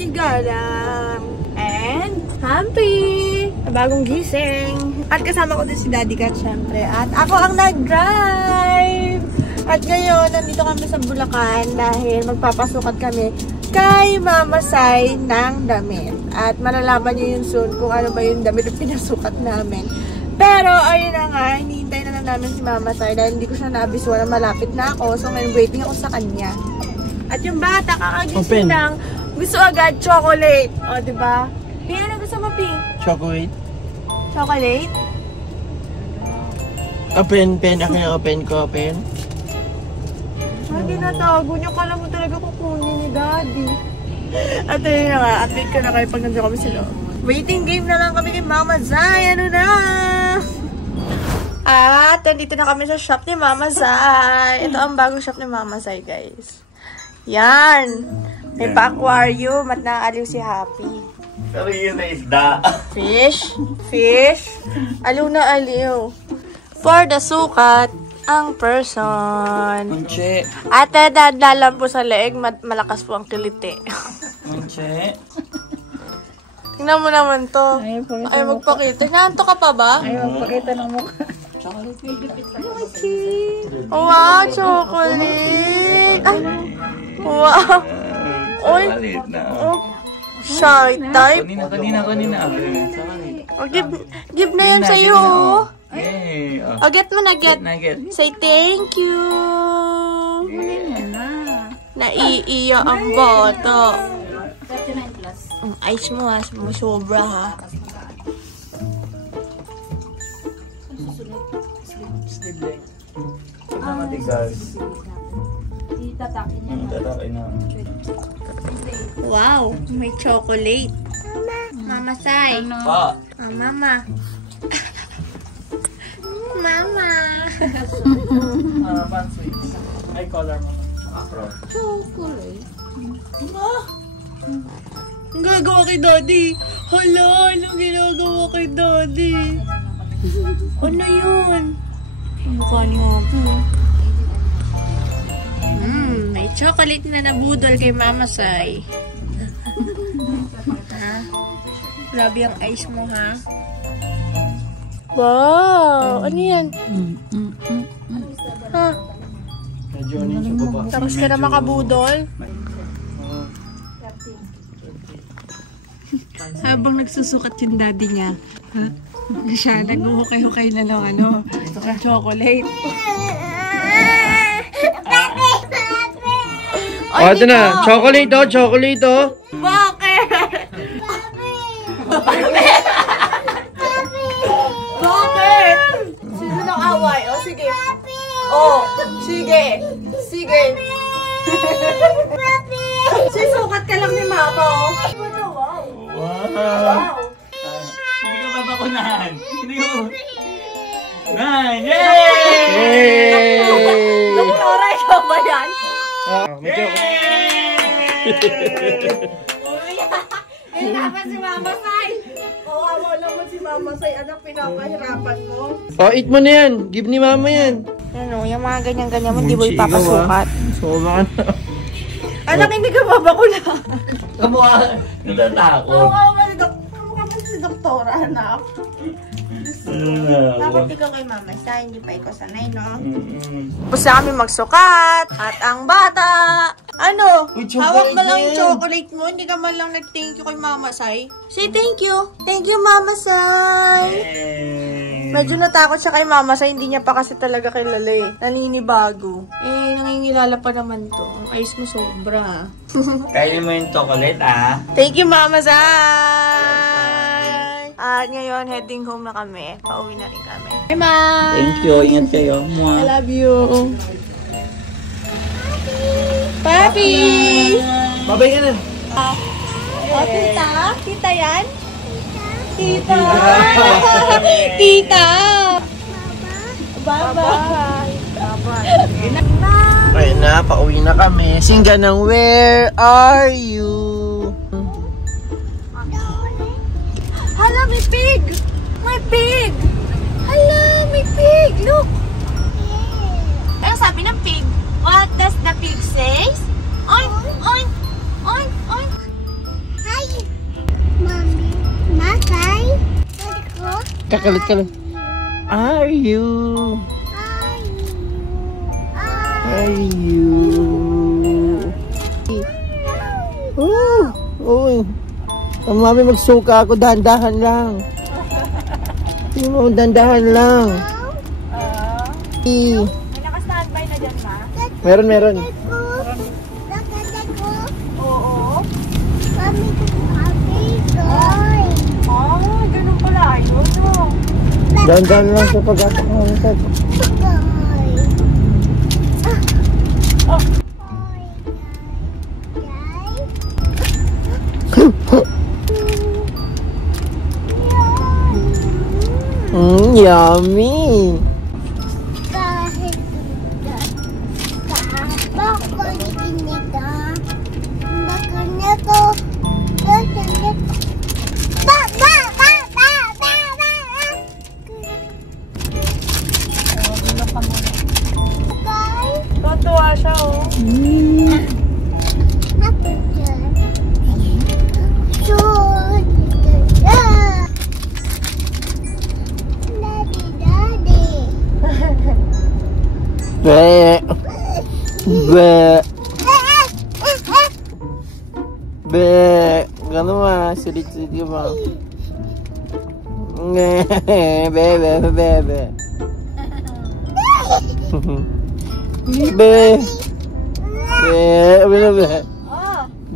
Tigalang and Happy! Bagong gising. At kasama ko din si Daddy Cat, syempre. At ako ang nag-drive! At ngayon, nandito kami sa Bulacan dahil magpapasukat kami kay Mama Sai ng damit. At malalaman nyo yun soon kung ano ba yung damit na pinasukat namin. Pero, ayun na nga, hinihintay na lang namin si Mama Sai dahil hindi ko siya naabiswa na malapit na ako. So, ngayon waiting ako sa kanya. At yung bata, kakagising lang, gusto agad chocolate. O, diba? Pia, ano gusto mo, Pia? Chocolate. Chocolate? Pen. Akin ako, pen ko, pen. Hindi natago niyo. Kala mo talaga kukunin ni Daddy. At ayun na nga, update ko na kayo pag nandiyo kami sila. Waiting game na lang kami kay Mama Zai. Ano na? At nandito na kami sa shop ni Mama Zai. Ito ang bagong shop ni Mama Zai, guys. Yan. May pa-aquarium at nakaaliw si Happy. Pero yun na isda. Fish. Aliw na aliw. For the sukat, ang person. Unche. Ate, dadalan po sa leeg, malakas po ang kiliti. Unche. Tingnan mo naman to. Ay, magpakita. Nanto ka pa ba? Ay, magpakita ng mukha. Wow, chocolate. Ay, wow. Oy. Shy type. Kanina. Oh, give na yan sa'yo, oh. Yay. Oh, get mo na, get. Say thank you. Naiiya ang bata. 39 plus. Ice mo, ha. Sobra, ha. Itatakin niya. Wow, may chocolate. Mama Sai. Pa. Oh, Mama. Mama. Ay, color mo. Chocolate. Ang gagawa kay Daddy. Hala, anong ginagawa kay Daddy? Ano yun? Ang mukha ni Happy. May chocolate na nabudol kay Mama Sai. Ha? Grabe ang ice mo, ha? Wow! Ano yan? Ha? Tapos ka na makabudol? Habang nagsusukat yung daddy niya, ha? Siya, nag-uhukay-hukay na lang, ano, chocolate. Oh, ito na. Chocolate, oh. Chocolate, oh. Bakit? Bakit? Sino nang away? O, sige. Oh, sige. Sige. Sisukat ka lang ni Mama, oh. Wow. Hindi ka babakunahan. Hindi ko. Yay! Doktora, ikaw ba yan? Medyo. Dapat si Mama Sai. Kawawa naman si Mama Sai. Anak, pinapahirapan mo. Oh, eat mo na yan. Give ni Mama yan. Ano, yung mga ganyan-ganyan mo, hindi mo ipapasukat. Soba ka na. Anak, hindi ka babakuna. Kamukha. Natatakot. Kamukha ba si Doktora, anak? Dapat ikaw kay Mama Sai, hindi pa ikaw sanay, no? Tapos na kami magsukat. At ang bata, ano? Hawak mo lang yung chocolate mo. Hindi ka man lang nag-thank you kay Mama Sai. Say thank you. Thank you, Mama Sai. Medyo natakot siya kay Mama Sai. Hindi niya pa kasi talaga kilala eh. Naninibago. Eh, nangingilala pa naman to. Ang ice mo sobra. Kainin mo yung chocolate, ah. Thank you, Mama Sai. At ngayon, heading home na kami. Pauwi na rin kami. Bye, Ma! Thank you. Ingat kayo. I love you. Papi! Babay ka na. Oh, tita? Tita yan? Tita! Tita! Bye-bye! Okay na, pauwi na kami. Singga ng Where Are You? Hala, may pig! May pig! Hala, may pig! Look! Ano sabi ng pig? What does the pig say? Oink! Oink! Oink! Oink! Kakalit ka lang. Are you? Oh. Ang mami magsuka ako, dahan-dahan lang. Tingnan mo, dahan-dahan lang. May naka-standby na dyan, ma? Meron. Oo. Mami, happy Ganun pala. Ayun, no. Dahan-dahan lang sa pag-atak mo. Yummy! Kahit bako itinita, makanya ko Tuwa siya, oh. Be. Gano'n ma, sulit-sulit ka ba? Be.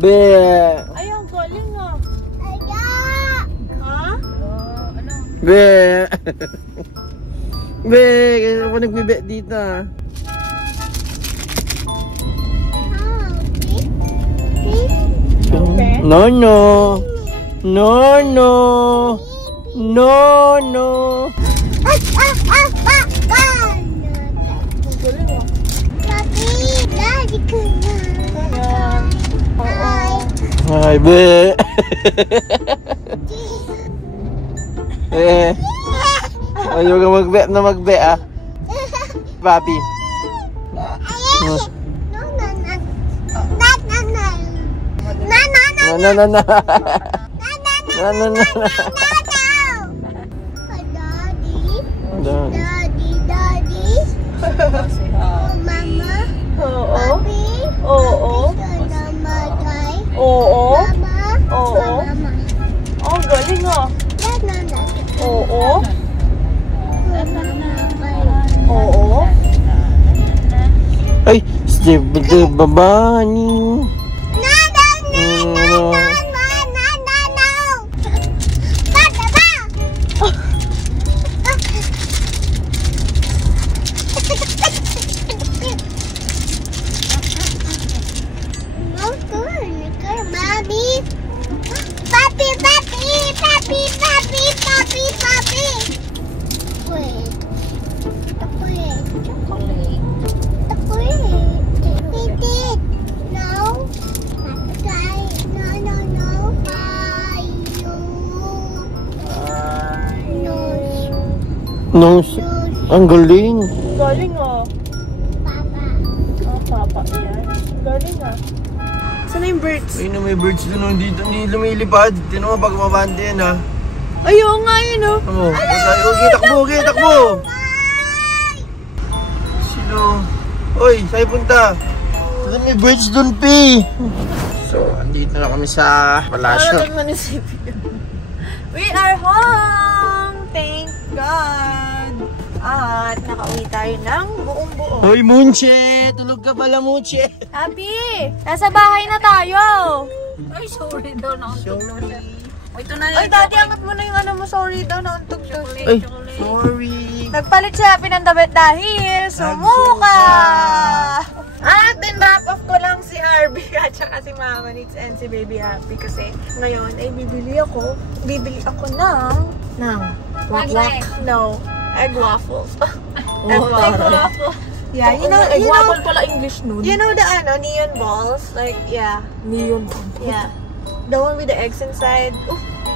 Be. Ay, ang galing, ah. Ha? Be. Kaya ako nagbibe dito, ah. No. Ay, be. Ayaw ka magbe, ah. Papi. Daddy. Mama. Oo. Papi. Oo. Namatay. Oo. Mama. Oo. Mama. Oh, ang galing, ah. Oo. Oo. Ay, step the babani. Nose. Ang galing. Galing, ah. Papa. Oh, papa, yan. Galing, ah. Saan na yung birds? Ay, may birds doon dito. Hindi lumilipad. Tinan mo pag mabante yan, ha. Ayaw nga yun, oh. Takbo. Sino? Oy, sa'yo punta. May birds doon, Pi. So, andito na kami sa palasyo. We are home! Thank God! At nakauwi tayo ng buong-buo. Hoy, Munche! Tulog ka pala, Munche! Happy! Nasa bahay na tayo! Ay, sorry daw. Nakatulog siya. Ito na Ay, daddy, angat mo na yung ano mo. Sorry daw, nauntog-tog. Ay, sorry! Nagpalit siya pinandabit dahil sumuka! At din-wrap off ko lang si Harvey at saka si Mama Nits and si Baby Happy kasi ngayon ay bibili ako ng wak-wak. No, egg waffles. Egg waffles. Yeah, you know, waffle pala English nun. you know the neon balls? Like, yeah. Neon. Yeah. The one with the eggs inside.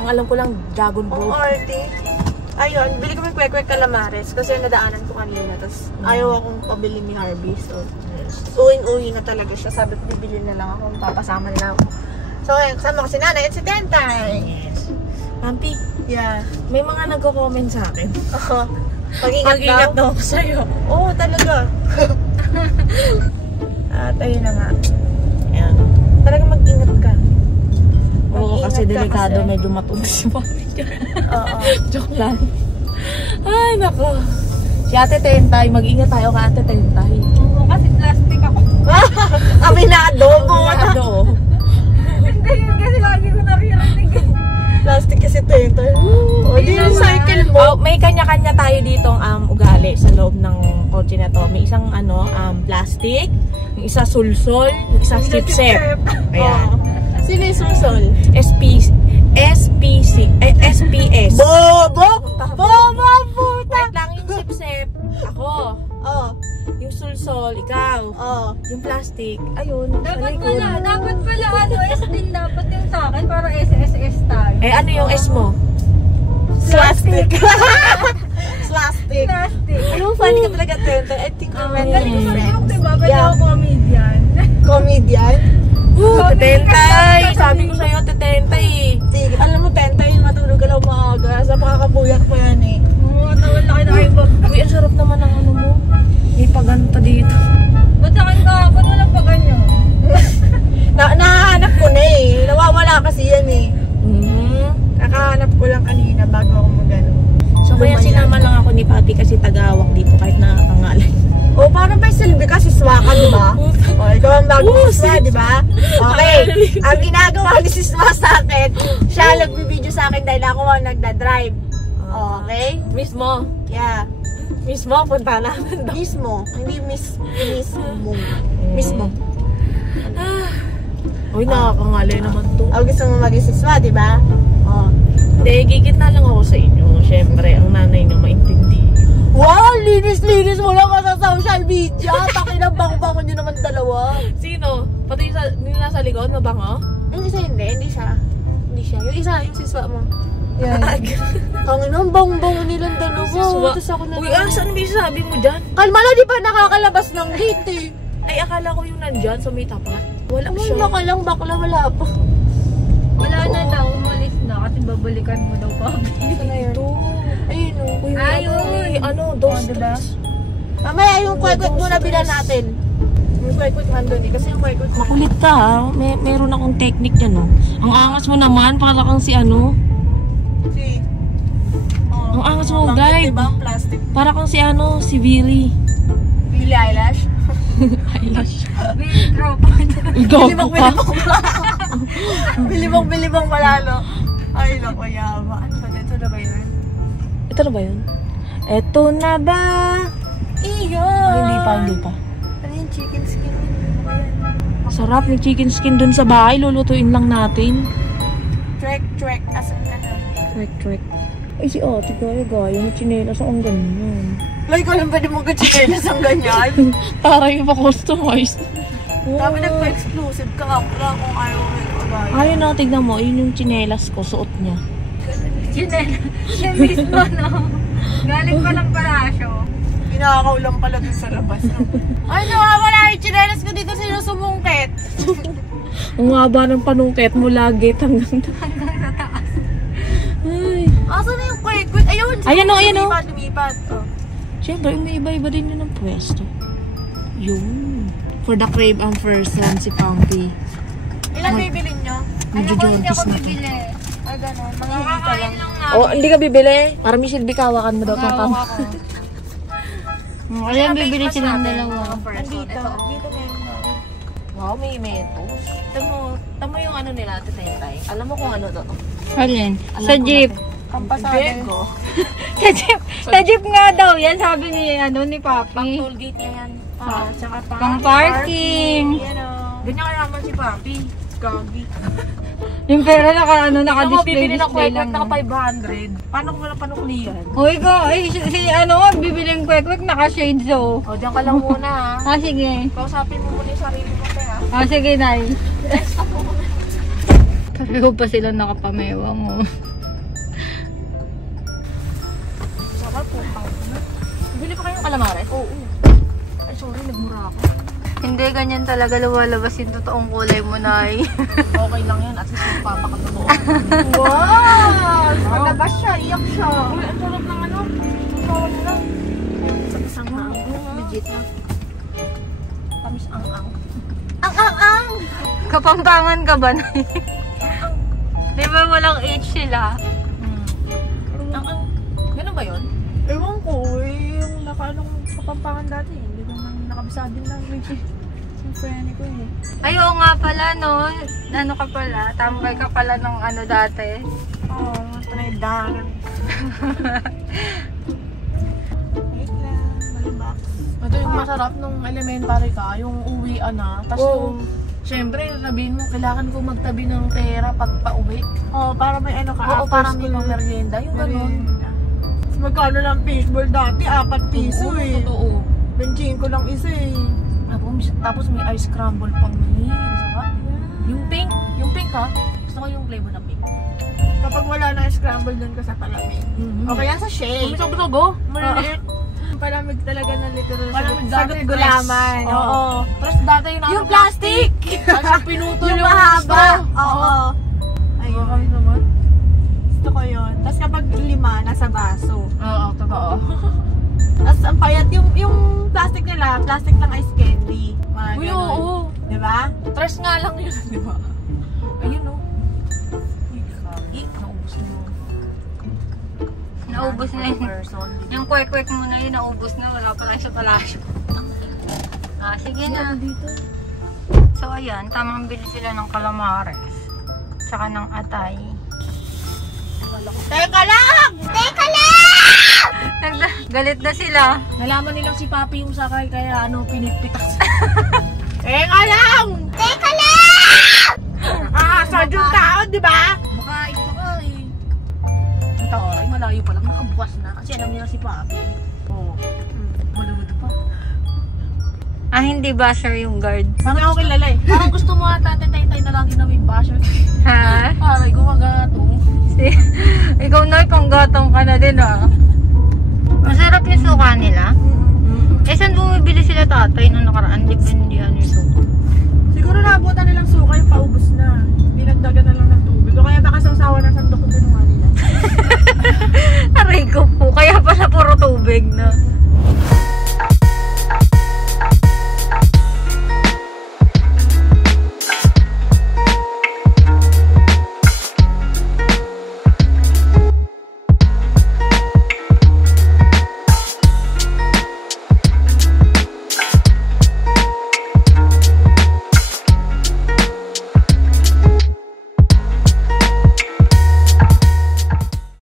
Ang alam ko lang, Dragon Ang Ball. arty. Ayun, bili ko ng kwek-kwek calamares kasi nadaanan ko kanina. Tapos ayaw akong pabili ni Harvey. So, uwing-uwi na talaga siya. Sabi ko, bibili na lang ako. Papasama nila ako. So, ayun, kasama ko si Nanay at si Tentay. Yes. Pampi, Yeah. May mga nagko-comment sa akin. Pag-ingat daw ako sa'yo. Oo, talaga. At ayun na nga. Ayan. Talaga mag-ingat ka. Oo, Mag-ingat kasi ka delikado, kasi. medyo matulis si Mami dyan. Oo. Joke lang. Ay, nako. Si Ate Tentay, mag-ingat tayo ka Ate Tentay. Oo, kasi plastic ako. Aminado mo. Aminado. Hindi, yun kasi lagi ko naririnig. Plastic kasi ito. O, di yung cycle mo. Oh, may kanya-kanya tayo ditong ugali sa loob ng kotse na to. May isang plastic, yung isa sulsol, yung isa sip-sip. Ayan. Sino yung susol? SPS. Bobo! Bobo, puta! Wait lang, yung sip-sip, ako. Oo. Yung sulsol, ikaw. Oo. Yung plastic, ayun, sa Dapat likod. pala, ano, S din dapat yung sa akin para SSS tayo. Eh, ano yung S mo? Plastic. Plastic. Plastic. Ano, funny ka talaga, Tenta. I think we're meant to Galing be mo friends. yung diba? Pwede Yeah. ako comedian. Comedian? Tetentay! Sabi ko sa'yo, tetentay eh. Sige. Alam mo, Tenta, yun matulog ka lang maaga. Sa pakakabuyak pa yan eh. Oo, tawal laki na kayo bag. Uy, ang sarap naman ng ano mo. May paganta dito. Ba't sa akin kahapon walang pa ganyan? Nahanap ko na eh. Nawawala kasi yan eh. Nakahanap ko lang kanina bago ako magano. So kaya sinama lang ako ni Papi kasi tagahawak dito kahit nakakangalan. O, parang may silbi kasi swaka, di ba? O, ikaw ang bagong siswa, di ba? Okay. Ang ginagawa ni siswa sa akin, siya nagbibideo sa akin dahil ako ang nagdadrive. Okay? Mismo. Yeah. Mismo, punta namin doon. Mismo. Hindi mismo. Mismo. Uy, nakakangalay naman to. O, gusto mo maging siswa, di ba? O. Hindi, gigit na lang ako sa inyo. Siyempre, ang nanay nyo maintindi. Wow! Linis-linis mo lang sa social media. Pakinabang-bango nyo naman dalawa. Sino? Pati yung nasa likod, mabango? Yung isa hindi siya. Hindi siya. Yung isa, yung siswa mo. Yan. Tangin na, ang bang-bango nilang dalawa. Siswa. Tapos ako na Uy, saan may sabi mo dyan? Kalma na, di pa nakakalabas ng gate eh. Ay, akala ko yung nandyan sa may tapat. Wala Ano siya. ka lang, bakla wala pa. Wala na daw, umalis na kasi babalikan mo daw pa. Ito. Ayun o. Uy, Ayun. those diba? trees. Mamaya yung kwek-kwek muna bilan natin. Yung kwek-kwek nandun eh. Kasi yung kwek-kwek Makulit ka ha. Meron akong technique yan no. Ang angas mo naman, para kang si ano. Si. Ang angas mo, guys. Diba ang plastic? Para kang si ano, si Billy. Billie Eilish. Eyelash. Microphone. Gago ka. Bilibang malalo. Ay, naku, yama. Ano ba? Ito na ba yun? Ito na ba yun? Ito na ba? Iyon. Hindi pa. Ano yung chicken skin? Sarap yung chicken skin dun sa bahay. Lulutuin lang natin. Trek. Asan ka na? Trek. Ay, si ate gaya. May chinelas akong ganyan. Like, ko lang pwede mong gachinelas ang ganyan. Para yung pa-customize. Dami nagpa-exclusive ka kapla kung ayaw mo yung kabay. Ayun na, tignan mo. Yun yung chinelas ko. Suot niya. Yan mismo, no? Galing pa ng palasyo. Kinakaw lang pala dun sa labas. No? Ay, nawawala yung chinelas ko dito sinusumungkit. Ang haba ng panungkit mula gate hanggang Hanggang sa taas. Ay. Asan na yung kwek-kwek? Ayun! Ayan o, ayan o. Lumipat. Oh. Siyempre, may iba-iba din yun ang pwesto. Yun. For the crave ang first one, si Pampy. Ilan bibilin nyo? Medyo Ano ko hindi jaundice ako na. bibili. Ay, gano'n. Mga hindi ka lang. Oh, hindi ka bibili? Para may silbi kawakan mo daw pang Hawak ako. Ayan, bibili silang dalawa. Nandito. Dito na yung Wow, may mentos. Tamo yung ano nila, Tentay. Alam mo kung ano to? Alin? Alam Sa ko jeep. na to. pampasada. Bego. Sa jeep nga daw yan, sabi ni Papi. Pang toll gate niya yan. Tsaka Pang parking. Yan o. Ganyan karaman si Papi. Gagi. Yung pera Ako naka-display bibili ng kwek lang. naka 500. Paano kung wala panuklihan? Uy ko, bibili ng kwek-kwek naka-shades oh. O, diyan ka lang muna ha. Ah, sige. Kausapin mo muna yung sarili mo kaya. Ah, sige, Nay. Pareho pa sila nakapamewang oh. Sarap po. Bili pa kayong calamares? Oo. Ay, sorry, nagmura ako. Hindi, ganyan talaga lumalabas yung totoong kulay mo, Nay. Okay lang yan. At least magpapakatotoo. Wow! Palabas siya, iyak siya. Uy, ang sarap ng ano. Ang bawal na. Isang legit na. Tamis ang-ang. Ang! Kapampangan ka ba, Nay? Di ba walang H sila? Ang-ang. Ganun ba yun? Ewan ko eh. Yung nakaanong kapampangan dati. Hindi ko nang nakabisa din lang. Yung friend ko eh. Ay, oo nga pala, no? Ano ka pala? Tambay ka pala ng ano dati. Oo, traidaran. Wait lang, malibak. Ito yung masarap nung elementary ka. Yung uwian na. Tapos yung, syempre, sabihin mo, kailangan ko magtabi ng pera pag pauwi. Oo, para may ano ka. Oo, para may merienda. Yung gano'n. Magkano lang fishball dati? 4 piso Oo, eh. totoo. Benching ko lang isa eh. Tapos may ice crumble pang mini. Sarap. Yung pink ha. Gusto ko yung flavor ng pink. Kapag wala na scramble dun ka sa palamig. Okay yan sa shake. Tumisog-tugo. Maliliit. Palamig talaga na literal. Palamig dati, Sagot gulaman. fresh. Oo. Tapos dati Yung plastic! Tapos pinutol Yung yung mahaba. straw. Oo. Ayun. Okay naman. Gusto ko yun. Tapos kapag 5, nasa baso. Oo, totoo. Tapos ang payat, yung plastic nila, plastic lang ice candy. Mga Uy, ganun. oo. Diba? Tres nga lang yun, di ba? Ayun o. Uy, kagi. Naubos na yun. Naubos na yun. Person. Yung kwek-kwek mo na yun, naubos na. Wala pa lang sa palasyo. Sige na. Dito. So, ayan. Tamang bili sila ng calamares. Tsaka ng atay. Teka lang! Galit na sila. Nalaman nilang si Papi yung sakay, kaya ano, pinitpitas. Teka lang! Aasad yung tao, di ba? Baka ito ka eh. Ang tao ay malayo pa lang, nakabukas na. Kasi alam nila si Papi. Oo. Malawad pa. Hindi basher yung guard. Parang ako kilala eh. Parang gusto mo ata tatay na lagi na may basher. Ha? Aray, gumagatong. Ikaw na, panggatong ka na din Masarap yung suka nila. Saan bumibili sila tatay nung nakaraan? Hindi ano yung suka. Siguro naabutan nilang suka yung paubos